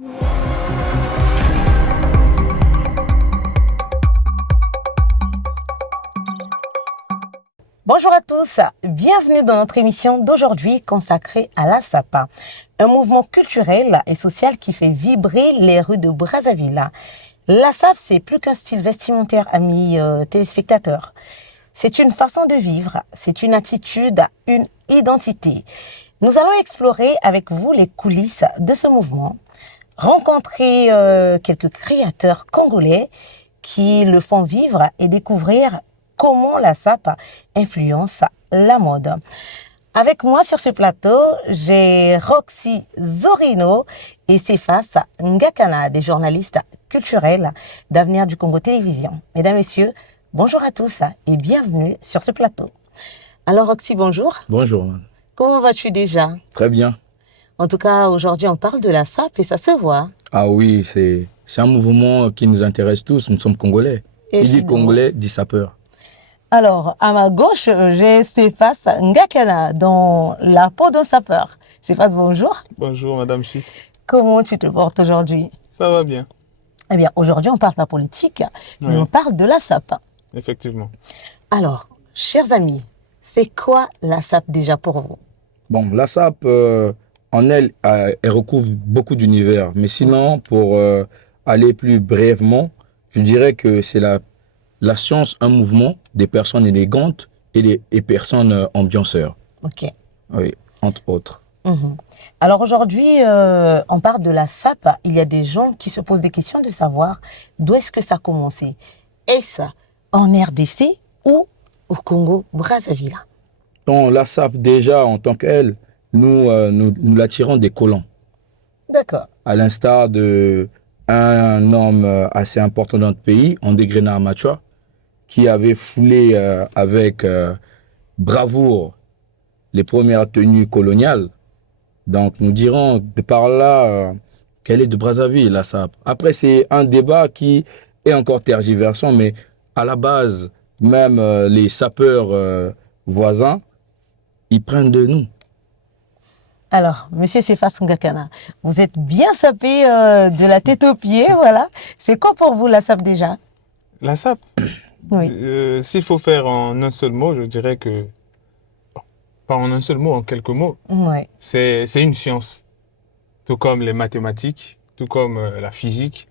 Bonjour à tous, bienvenue dans notre émission d'aujourd'hui consacrée à la SAPA, un mouvement culturel et social qui fait vibrer les rues de Brazzaville. La SAP, c'est plus qu'un style vestimentaire, amis téléspectateurs. C'est une façon de vivre, c'est une attitude, une identité. Nous allons explorer avec vous les coulisses de ce mouvement, rencontrer quelques créateurs congolais qui le font vivre et découvrir comment la SAP influence la mode. Avec moi sur ce plateau, j'ai Roxy Zorino et Cephas Ngakana, des journalistes culturels d'Avenir du Congo Télévision. Mesdames, Messieurs, bonjour à tous et bienvenue sur ce plateau. Alors Roxy, bonjour. Bonjour. Man. Comment vas-tu déjà? Très bien. En tout cas, aujourd'hui, on parle de la SAP et ça se voit. Ah oui, c'est un mouvement qui nous intéresse tous. Nous sommes Congolais. Qui dit Congolais dit sapeur. Alors, à ma gauche, j'ai Cephas Ngakana dans la peau d'un sapeur. Cephas, bonjour. Bonjour, Madame Chiss. Comment tu te portes aujourd'hui? Ça va bien. Eh bien, aujourd'hui, on ne parle pas politique, mais on parle de la SAP. Effectivement. Alors, chers amis, c'est quoi la SAP déjà pour vous? Bon, la SAP, en elle, elle recouvre beaucoup d'univers. Mais sinon, pour aller plus brièvement, je dirais que c'est la science, un mouvement des personnes élégantes et des personnes ambianceurs. Ok. Oui, entre autres. Alors aujourd'hui, on parle de la SAP. Il y a des gens qui se posent des questions de savoir d'où est-ce que ça a commencé. Est-ce en RDC ou au Congo-Brazzaville? Donc, la SAP, déjà, en tant qu'elle, nous l'attirons des colons. D'accord. À l'instar d'un homme assez important dans notre pays, André Grenard Machua, qui avait foulé avec bravoure les premières tenues coloniales. Donc, nous dirons de par là qu'elle est de Brazzaville, la SAP. Après, c'est un débat qui est encore tergiversant, mais à la base, même les sapeurs voisins, ils prennent de nous. Alors, Monsieur Cephas Ngakana, vous êtes bien sapé de la tête aux pieds, voilà. C'est quoi pour vous la SAP déjà? La SAP, Oui. s'il faut faire en un seul mot, je dirais que, pas en un seul mot, en quelques mots, Oui. c'est une science. Tout comme les mathématiques, tout comme la physique.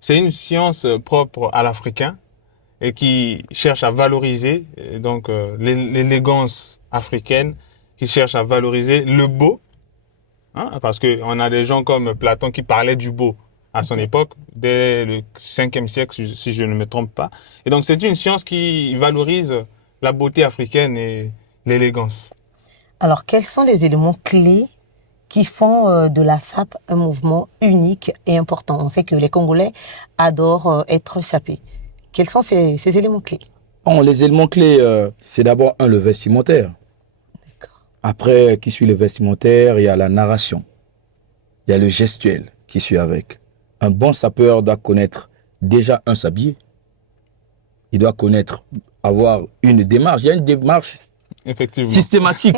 C'est une science propre à l'Africain et qui cherche à valoriser donc l'élégance africaine, qui cherche à valoriser le beau. Hein, parce qu'on a des gens comme Platon qui parlaient du beau à son époque, dès le 5e siècle, si je ne me trompe pas. Et donc, c'est une science qui valorise la beauté africaine et l'élégance. Alors, quels sont les éléments clés qui font de la SAP un mouvement unique et important? On sait que les Congolais adorent être sapés. Quels sont ces éléments clés? Bon, les éléments clés, c'est d'abord le vestimentaire. Après, qui suit le vestimentaire, il y a la narration. Il y a le gestuel qui suit avec. Un bon sapeur doit connaître déjà un sablier. Il doit connaître, avoir une démarche. Il y a une démarche systématique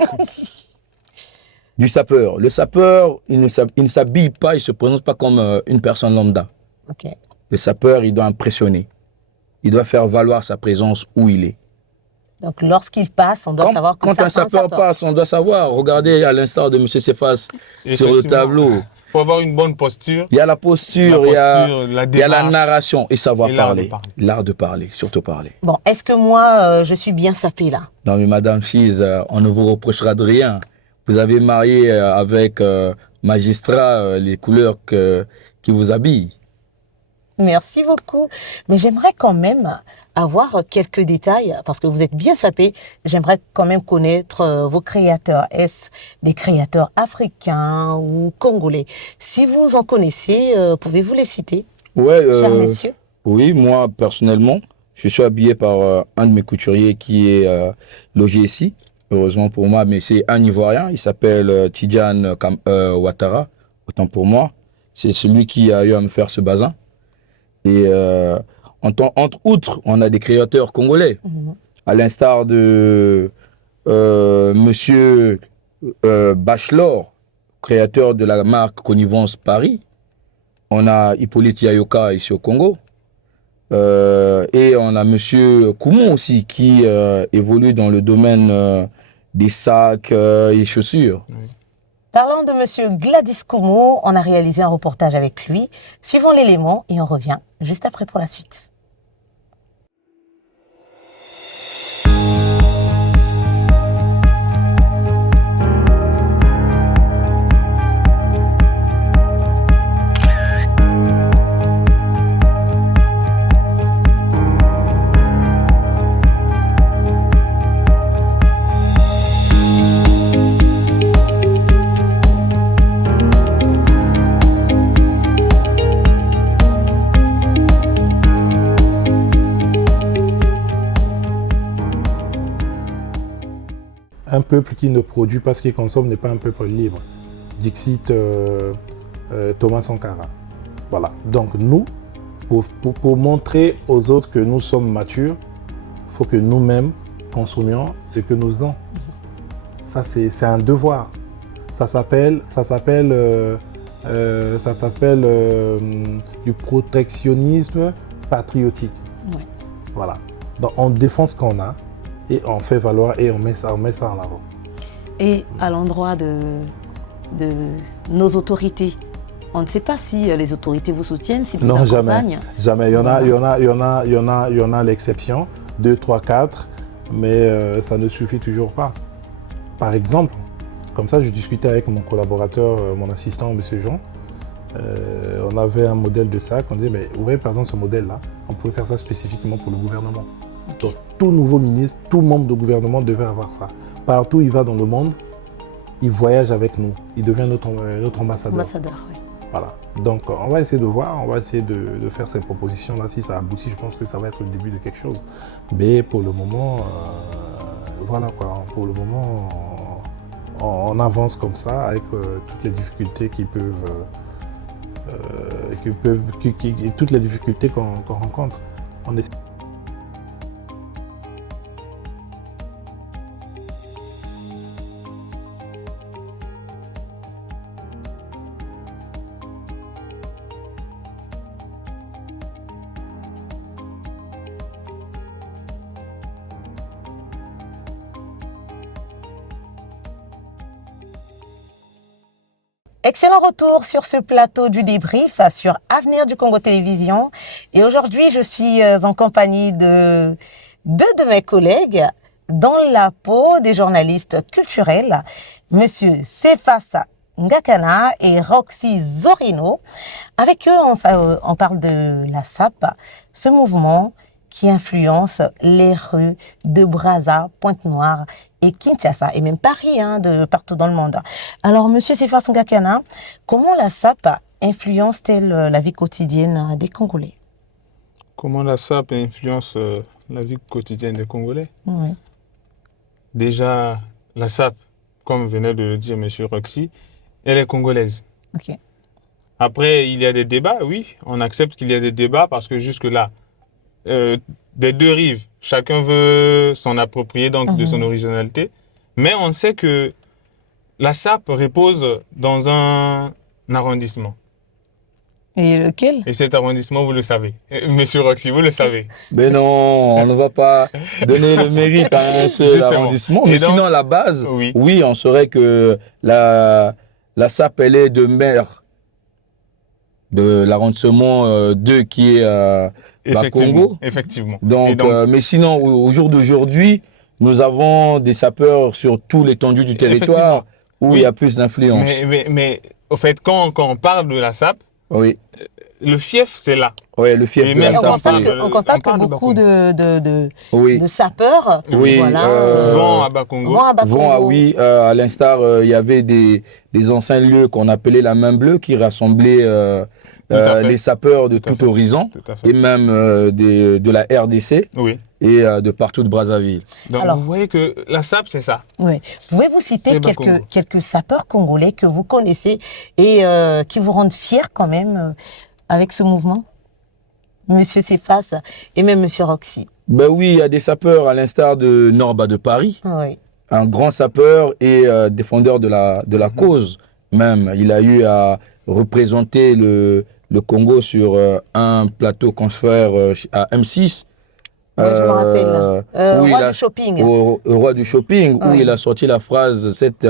du sapeur. Le sapeur, il ne s'habille pas, il ne se présente pas comme une personne lambda. Okay. Le sapeur, il doit impressionner. Il doit faire valoir sa présence où il est. Donc, lorsqu'il passe, on doit savoir que quand un sapeur passe, on doit savoir. Regardez à l'instar de M. Cephas sur le tableau. Il faut avoir une bonne posture. Il y a la posture, il y a la narration et savoir parler. L'art de parler, surtout parler. Bon, est-ce que moi, je suis bien sapée là? Non, mais Madame Chiz, on ne vous reprochera de rien. Vous avez marié avec magistrat les couleurs qui vous habillent. Merci beaucoup. Mais j'aimerais quand même avoir quelques détails, parce que vous êtes bien sapé. J'aimerais quand même connaître vos créateurs. Est-ce des créateurs africains ou congolais? Si vous en connaissez, pouvez-vous les citer, chers messieurs? Oui, moi, personnellement, je suis habillé par un de mes couturiers qui est logé ici. Heureusement pour moi, mais c'est un Ivoirien. Il s'appelle Tidjane Ouattara. Autant pour moi. C'est celui qui a eu à me faire ce bazin. Et entre autres, on a des créateurs congolais, à l'instar de Monsieur Bachelor, créateur de la marque Connivence Paris, On a Hippolyte Yayoka ici au Congo. Et on a Monsieur Koumou aussi qui évolue dans le domaine des sacs et chaussures. Oui. Parlant de Monsieur Gladys Koumou, on a réalisé un reportage avec lui. Suivons l'élément et on revient juste après pour la suite. Un peuple qui ne produit pas ce qu'il consomme n'est pas un peuple libre. Dixit Thomas Sankara. Voilà. Donc nous, pour montrer aux autres que nous sommes matures, il faut que nous-mêmes consommions ce que nous faisons. Ça, c'est un devoir. Ça s'appelle du protectionnisme patriotique. Ouais. Voilà. Donc on défend ce qu'on a et on fait valoir et on met ça en avant. Et à l'endroit de nos autorités, on ne sait pas si les autorités vous soutiennent, si vous Non, accompagnent. Jamais. Il y en a l'exception, 2, 3, 4, mais ça ne suffit toujours pas. Par exemple, comme ça, je discutais avec mon collaborateur, mon assistant, M. Jean. On avait un modèle de sac. On disait, mais vous voyez, par exemple, ce modèle-là, on pouvait faire ça spécifiquement pour le gouvernement. Donc, tout nouveau ministre, tout membre de gouvernement devait avoir ça. Partout où il va dans le monde, il voyage avec nous. Il devient notre ambassadeur. Ambassadeur, oui. Voilà. Donc, on va essayer de voir, on va essayer de faire ces propositions-là. Si ça aboutit, je pense que ça va être le début de quelque chose. Mais pour le moment, voilà quoi. Pour le moment, on avance comme ça avec toutes les difficultés toutes les difficultés qu'on rencontre. On essaie. Excellent retour sur ce plateau du débrief sur Avenir du Congo Télévision. Et aujourd'hui, je suis en compagnie de deux de mes collègues dans la peau des journalistes culturels, Monsieur Sefasa Ngakana et Roxy Zorino. Avec eux, on parle de la SAP, ce mouvement qui influence les rues de Brazza, Pointe-Noire et Kinshasa, et même Paris, de partout dans le monde. Alors, Monsieur Sefasa Ngakana, comment la SAP influence-t-elle la vie quotidienne des Congolais? Comment la SAP influence la vie quotidienne des Congolais? Oui. Déjà, la SAP, comme venait de le dire M. Roxy, elle est congolaise. Ok. Après, il y a des débats, oui, on accepte qu'il y a des débats parce que jusque-là, des deux rives, chacun veut s'en approprier donc de son originalité, mais on sait que la SAP repose dans un arrondissement. Et lequel? Et cet arrondissement, vous le savez. Monsieur Roxy, vous le savez. Mais non, on ne va pas donner le mérite à un seul Justement. arrondissement. Et Mais donc, sinon, à la base, oui. oui, on saurait que la SAP, elle est de maire de l'arrondissement 2 qui est Congo. Effectivement. Donc, mais sinon, au jour d'aujourd'hui, nous avons des sapeurs sur tout l'étendue du territoire où Oui. il y a plus d'influence. Mais au fait, quand on parle de la SAP, Oui, le fief, c'est là. ouais, le fief Et de même la on ça, SAP. constate, on constate que beaucoup Oui, de sapeurs Oui, Vont à Bakongo. vont à Bakongo. Vont oui, à l'instar, il y avait des anciens lieux qu'on appelait la main bleue qui rassemblaient à fait. les sapeurs de Tout à tout fait. horizon Tout à fait. et même de la RDC Oui. et de partout de Brazzaville. Donc, Alors- vous voyez que la SAP, c'est ça. Oui. Pouvez-vous citer C'est Bakongo. quelques sapeurs congolais que vous connaissez et qui vous rendent fiers quand même avec ce mouvement? Monsieur Sefasa et même Monsieur Roxy. Ben oui, il y a des sapeurs à l'instar de Norba de Paris, Oui. un grand sapeur et défendeur de la cause même. Il a eu à représenter le Congo sur un plateau confrère à M6. Oui, je me rappelle. Où il Roi a- du shopping. au roi du shopping, où Oui. il a sorti cette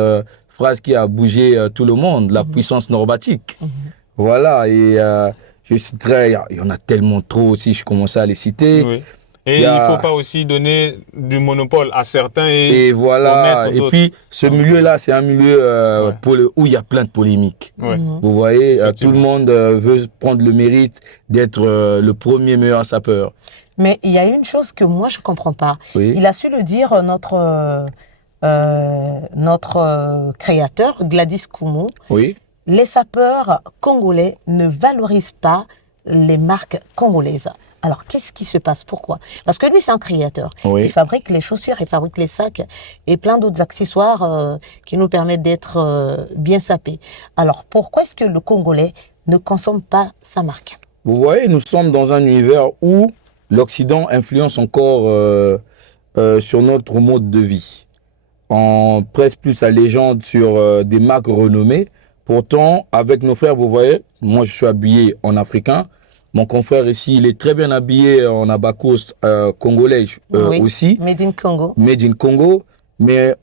phrase qui a bougé tout le monde, la puissance normatique. Voilà, et je citerai, il y en a tellement trop aussi, je commençais à les citer. Oui. Et Il y a- il ne faut pas aussi donner du monopole à certains Et voilà, omettre et d'autres. puis ce Donc, milieu-là, c'est un milieu ouais. où il y a plein de polémiques. Ouais. Vous voyez, tout Effectivement. le monde veut prendre le mérite d'être le premier meilleur sapeur. Mais il y a une chose que moi, je ne comprends pas. Oui. Il a su le dire, notre créateur, Gladys Koumou. Oui, Les sapeurs congolais ne valorisent pas les marques congolaises. Alors, qu'est-ce qui se passe? Pourquoi? Parce que lui, c'est un créateur. Oui. Il fabrique les chaussures, il fabrique les sacs et plein d'autres accessoires qui nous permettent d'être bien sapés. Alors, pourquoi est-ce que le Congolais ne consomme pas sa marque? vous voyez, nous sommes dans un univers où l'Occident influence encore sur notre mode de vie. On presse plus la légende sur des marques renommées. Pourtant, avec nos frères, vous voyez, moi je suis habillé en africain. Mon confrère ici, il est très bien habillé en abakos congolais Oui. aussi, Made in Congo. made in Congo. Mais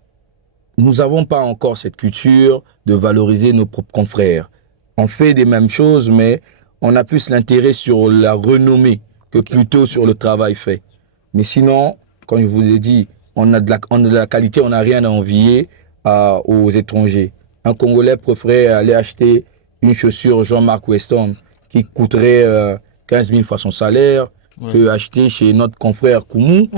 nous n'avons pas encore cette culture de valoriser nos propres confrères. On fait des mêmes choses, mais on a plus l'intérêt sur la renommée que plutôt sur le travail fait. Mais sinon, comme je vous l'ai dit, on a de la qualité, on n'a rien à envier aux étrangers. Un Congolais préférerait aller acheter une chaussure Jean-Marc Weston qui coûterait 15 000 fois son salaire que acheter chez notre confrère Koumou,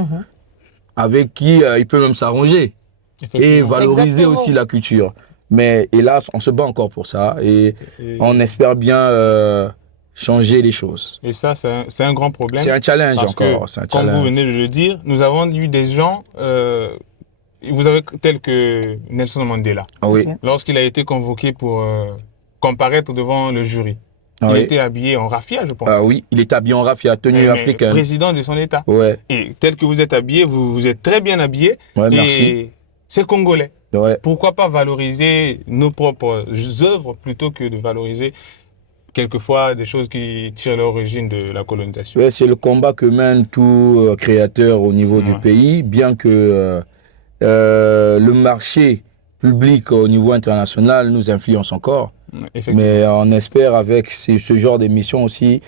avec qui il peut même s'arranger et Effectivement. valoriser Exactement. aussi la culture. Mais hélas, on se bat encore pour ça et on espère bien changer les choses. Et ça, c'est un grand problème. C'est un challenge Parce encore. que, C'est un comme vous challenge. venez de le dire, nous avons eu des gens, vous avez tel que Nelson Mandela, Ah oui. Ok. lorsqu'il a été convoqué pour comparaître devant le jury. Ah Il oui. était habillé en raffia, je pense. Ah oui, il est habillé en raffia, tenue Mais africaine. président de son État. Ouais, Et tel que vous êtes habillé, vous êtes très bien habillé. ouais, et merci. c'est congolais. Ouais. Pourquoi pas valoriser nos propres œuvres plutôt que de valoriser quelquefois des choses qui tirent l'origine de la colonisation. Ouais, c'est le combat que mène tout créateur au niveau du Ouais. pays, bien que le marché public au niveau international nous influence encore. Effectivement. Mais on espère avec ce genre d'émission aussi,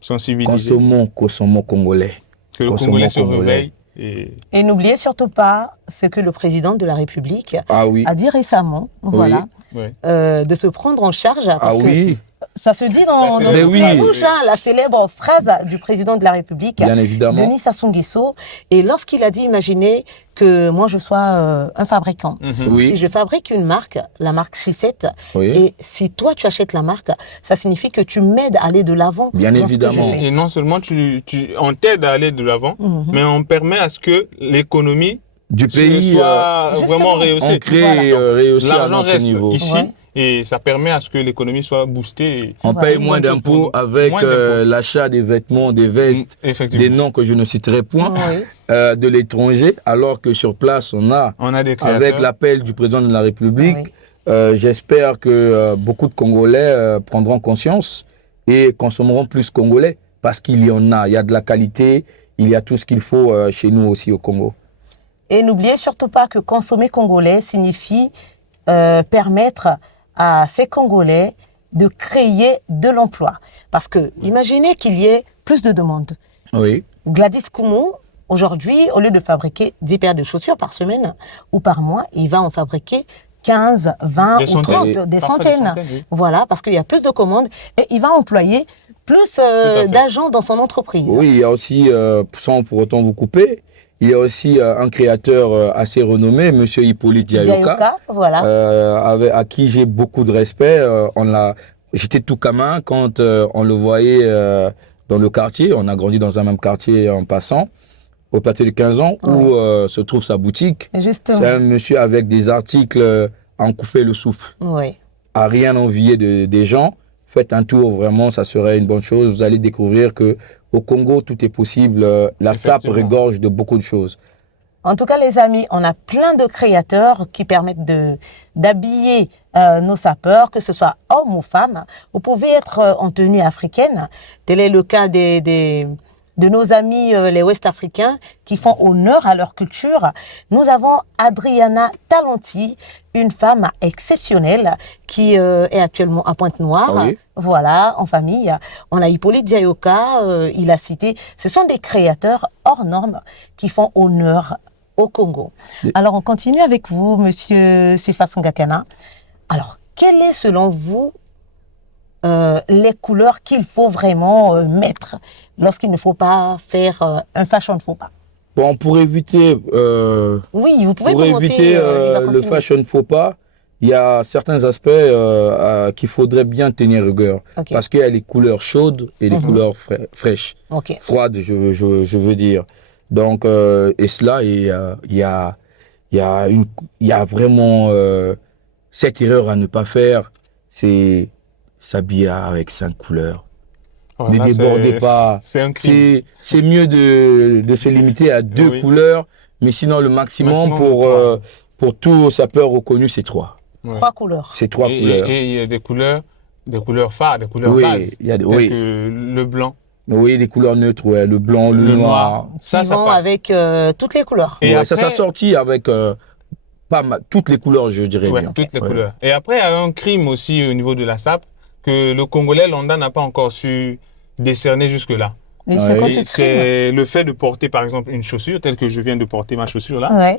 Sensibiliser. consommons congolais. Que le consommons Congolais se congolais. réveille. Et Et n'oubliez surtout pas ce que le président de la République Ah oui, a dit récemment, voilà, ouais. de se prendre en charge. Parce ah que oui, ça se dit dans Mais notre oui. bouche, hein, la célèbre phrase du président de la République, bien évidemment. Denis Sassou Nguesso. Et lorsqu'il a dit, imaginez que moi je sois un fabricant. Mhm. Oui, Si je fabrique une marque, la marque Chissette, oui, et si toi tu achètes la marque, ça signifie que tu m'aides à aller de l'avant. Bien dans ce que je évidemment. fais. Et non seulement on t'aide à aller de l'avant, Mhm. mais on permet à ce que l'économie du pays soit Justement. vraiment rehaussée. ancré Voilà. et réussi à L'argent notre reste niveau. ici Ouais. et ça permet à ce que l'économie soit boostée. Et... On Voilà, paye une moins bonne chose pour d'impôts nous. avec Moins d'impôts. l'achat des vêtements, des vestes, des Effectivement. noms que je ne citerai point, Oui. de l'étranger, alors que sur place, on a, On a des créateurs. avec l'appel du président de la République, Oui. j'espère que beaucoup de Congolais prendront conscience et consommeront plus congolais, parce qu'il y en a, il y a de la qualité, il y a tout ce qu'il faut chez nous aussi au Congo. Et n'oubliez surtout pas que consommer congolais signifie permettre à ces Congolais de créer de l'emploi. Parce que imaginez qu'il y ait plus de demandes. Oui, Gladys Koumou, aujourd'hui, au lieu de fabriquer 10 paires de chaussures par semaine ou par mois, il va en fabriquer 15, 20 Des ou centaines. 30, des Parfois des centaines. centaines, oui. Voilà, parce qu'il y a plus de commandes et il va employer plus à fait. d'agents dans son entreprise. oui, il y a aussi, sans pour autant vous couper, il y a aussi un créateur assez renommé, Monsieur Hippolyte Diayoka. Diayoka, voilà. À qui j'ai beaucoup de respect. J'étais tout gamin quand on le voyait dans le quartier. On a grandi dans un même quartier en passant, au plateau de 15 ans, où se trouve sa boutique. Justement. C'est un monsieur avec des articles à en couper le souffle, Oui. à rien envier des gens. Faites un tour, vraiment, ça serait une bonne chose. Vous allez découvrir que au Congo, tout est possible. La SAP Effectivement. regorge de beaucoup de choses. En tout cas, les amis, on a plein de créateurs qui permettent d'habiller nos sapeurs, que ce soit hommes ou femmes. Vous pouvez être en tenue africaine. Tel est le cas de nos amis les Ouest-Africains qui font honneur à leur culture. Nous avons Adriana Talenti, une femme exceptionnelle qui est actuellement à Pointe-Noire. Ah oui. Voilà, en famille. On a Hippolyte Diayoka, il a cité. Ce sont des créateurs hors normes qui font honneur au Congo. Alors, on continue avec vous, monsieur Sefa Ngakana. Alors, quelle est selon vous les couleurs qu'il faut vraiment mettre lorsqu'il ne faut pas faire un fashion faux pas? Bon, pour éviter, Oui, vous pouvez pour commencer. éviter il va le continuer. fashion faux pas, il y a certains aspects qu'il faudrait bien tenir rigueur. Ok. Parce qu'il y a les couleurs chaudes et les Mhm. couleurs fraîches, Ok. froides, je veux dire. Donc, et cela, il y a vraiment cette erreur à ne pas faire, c'est s'habiller avec 5 couleurs. Oh, Ne là, débordez pas. C'est un crime. C'est mieux de se limiter à 2 Oui. couleurs, mais sinon le maximum, Maximum, pour tout sapeur reconnu, c'est 3. Ouais. 3 couleurs. C'est 3 Et couleurs. il y a des couleurs phares, des couleurs Oui, bases. il y a des- telles oui. que le blanc, Oui, les couleurs neutres, ouais, le blanc, le le noir. noir. Ça Qui vont passe. avec toutes les couleurs. Et Ouais, ça après- s'est sorti avec pas mal, toutes les couleurs, je dirais Ouais, bien. toutes les Ouais. couleurs. Et après, il y a un crime aussi au niveau de la SAP que le Congolais lambda n'a pas encore su décerner jusque-là. Et Ouais. c'est quoi Et ce crime? c'est le fait de porter, par exemple, une chaussure, telle que je viens de porter ma chaussure là. Ouais.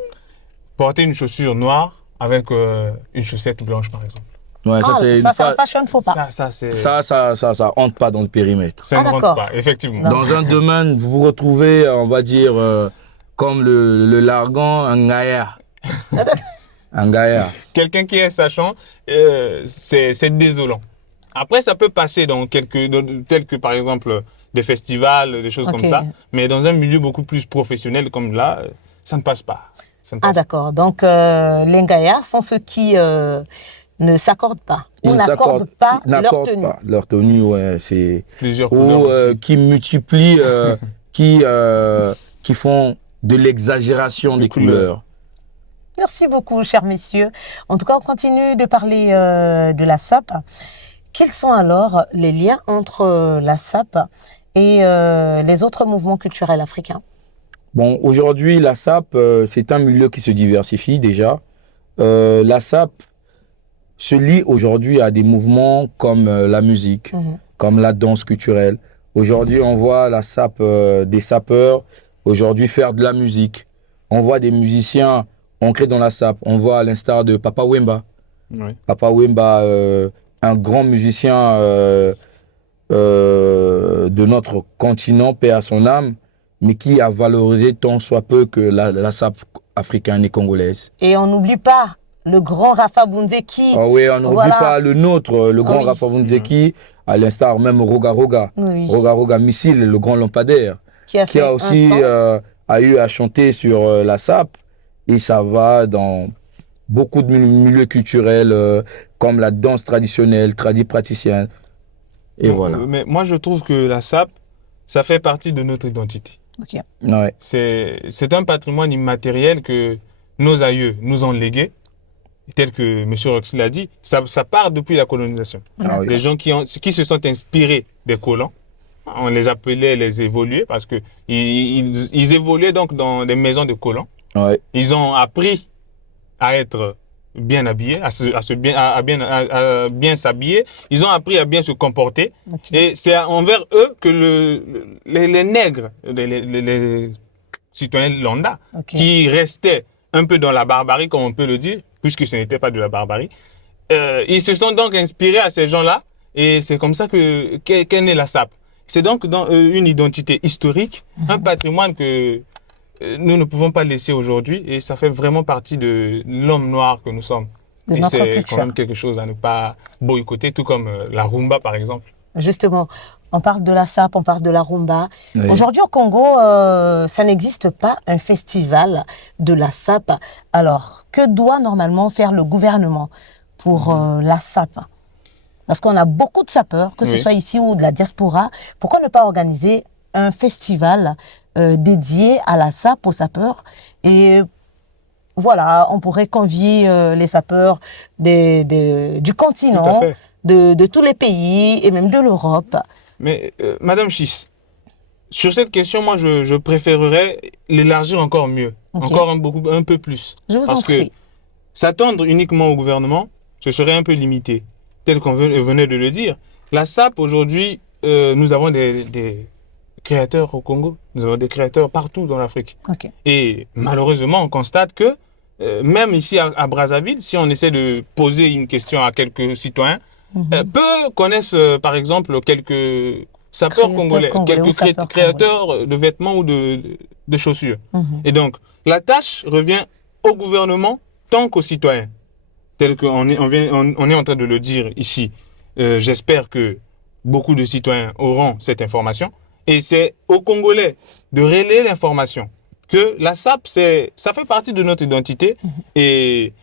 Porter une chaussure noire avec une chaussette blanche, par exemple. Ouais, ça, Ah, c'est ça, une c'est un fa- fashion faux pas. C'est... ça entre pas dans le périmètre. Ça ne Ah, rentre d'accord. pas, effectivement. Non. Dans un domaine, vous vous retrouvez, on va dire, comme le largon, un gaïa. Un gaïa. Quelqu'un qui est sachant, c'est désolant. Après, ça peut passer dans tels que par exemple des festivals, des choses Ok. comme ça. Mais dans un milieu beaucoup plus professionnel comme là, ça ne passe pas. Ça ne Ah passe d'accord. Donc les Ngaya sont ceux qui ne s'accordent pas ou Ils n'accordent pas leur n'accordent tenue. pas leur tenue, ouais, c'est... plusieurs couleurs Ou aussi. qui multiplient, qui font de l'exagération des couleurs. Merci beaucoup, chers messieurs. En tout cas, on continue de parler de la SAP. Quels sont alors les liens entre la SAP et les autres mouvements culturels africains? Bon, aujourd'hui, la SAP, c'est un milieu qui se diversifie déjà. La SAP se lie aujourd'hui à des mouvements comme la musique, Mhm. comme la danse culturelle. Aujourd'hui, on voit la SAP, des sapeurs, aujourd'hui faire de la musique. On voit des musiciens ancrés dans la SAP. On voit à l'instar de Papa Wemba. Oui. Papa Wemba, un grand musicien de notre continent, paix à son âme, mais qui a valorisé tant soit peu que la SAP africaine et congolaise. Et on n'oublie pas le grand Rafa Bounzeki. Ah oui, on n'oublie Voilà. pas le nôtre, le grand oui. Rafa Bunzeki, à l'instar même Roga Roga. Oui. Roga Roga Missile, le grand lampadaire, qui a qui fait a aussi un son. a eu à chanter sur la SAP. Et ça va dans beaucoup de milieux culturels, comme la danse traditionnelle, praticienne. Et voilà. Mais moi, je trouve que la SAP, ça fait partie de notre identité. Ok. Ouais. C'est un patrimoine immatériel que nos aïeux nous ont légué, tel que M. Roxy l'a dit. Ça part depuis la colonisation. Ah oui. Des gens qui se sont inspirés des colons, on les appelait les évolués parce que ils évoluaient donc dans des maisons de colons. Ouais. Ils ont appris à être bien habillés, à bien s'habiller. Ils ont appris à bien se comporter. Ok. Et c'est envers eux que les nègres, les citoyens lambda, Ok. qui restaient un peu dans la barbarie, comme on peut le dire, puisque ce n'était pas de la barbarie, ils se sont donc inspirés à ces gens-là. Et c'est comme ça qu'est née la SAP. C'est donc dans une identité historique, un patrimoine que nous ne pouvons pas laisser aujourd'hui. Et ça fait vraiment partie de l'homme noir que nous sommes. De Et notre c'est culture. quand même quelque chose à ne pas boycotter, tout comme la rumba, par exemple. Justement, on parle de la SAP, on parle de la rumba. Oui. Aujourd'hui au Congo, ça n'existe pas un festival de la SAP. Alors, que doit normalement faire le gouvernement pour la SAP? Parce qu'on a beaucoup de sapeurs, que ce Oui. soit ici ou de la diaspora. Pourquoi ne pas organiser un festival dédié à la SAP, aux sapeurs. Et voilà, on pourrait convier les sapeurs du Tout à continent, fait. de tous les pays et même de l'Europe. Mais Madame Schiss, sur cette question, moi, je préférerais l'élargir encore mieux, Ok. encore un peu plus. Je vous en Parce que prie. s'attendre uniquement au gouvernement, ce serait un peu limité. Tel qu'on venait de le dire. La SAP, aujourd'hui, nous avons des créateurs au Congo. Nous avons des créateurs partout dans l'Afrique. Ok. Et malheureusement, on constate que même ici à Brazzaville, si on essaie de poser une question à quelques citoyens, peu connaissent par exemple quelques sapeurs Créateurs congolais, congolais ou quelques sapeurs créateurs de vêtements ou de chaussures. Mhm. Et donc, la tâche revient au gouvernement tant qu'aux citoyens, tel qu'on est, on est en train de le dire ici. J'espère que beaucoup de citoyens auront cette information. Et c'est aux Congolais de relayer l'information que la SAP, ça fait partie de notre identité. Et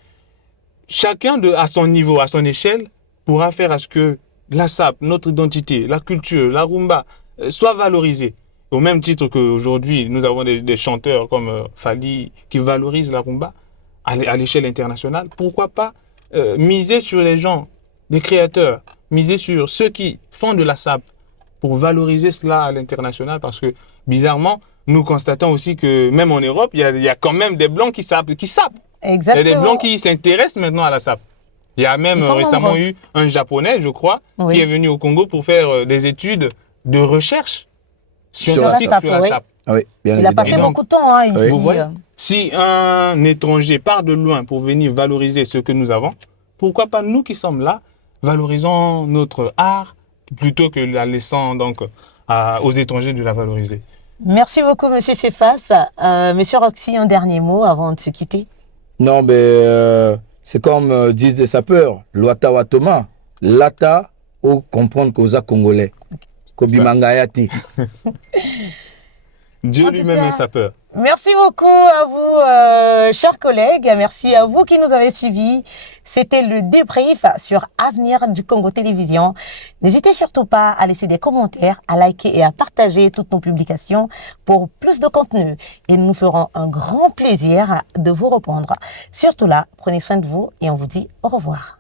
chacun à son niveau, à son échelle, pourra faire à ce que la SAP, notre identité, la culture, la rumba, soit valorisée. Au même titre qu'aujourd'hui, nous avons des chanteurs comme Fally qui valorisent la rumba à l'échelle internationale. Pourquoi pas miser sur les gens, les créateurs, miser sur ceux qui font de la SAP pour valoriser cela à l'international, parce que bizarrement, nous constatons aussi que même en Europe, il y a quand même des Blancs qui sapent. Il y a Exactement. des Blancs qui s'intéressent maintenant à la SAP. Il y a même Ils sont récemment nombreux. eu un Japonais, je crois, Oui. qui est venu au Congo pour faire des études de recherche Sur scientifique la sur la SAP, SAP. Ah oui, bien Il a évidemment. passé Et donc, beaucoup de temps hein, ici. vous voyez, si un étranger part de loin pour venir valoriser ce que nous avons, pourquoi pas nous qui sommes là, valorisons notre art plutôt que la laissant donc aux étrangers de la valoriser. Merci beaucoup, Monsieur Cephas. Monsieur Roxy, un dernier mot avant de se quitter. Non, mais c'est comme disent les sapeurs, Luata Watoma, Lata, au comprendre qu'aux Congolais. Kobimangayati. Dieu En tout lui-même cas, est sapeur. Merci beaucoup à vous, chers collègues. Merci à vous qui nous avez suivis. C'était le débrief sur Avenir du Congo Télévision. N'hésitez surtout pas à laisser des commentaires, à liker et à partager toutes nos publications pour plus de contenu. Et nous nous ferons un grand plaisir de vous répondre. Surtout là, prenez soin de vous et on vous dit au revoir.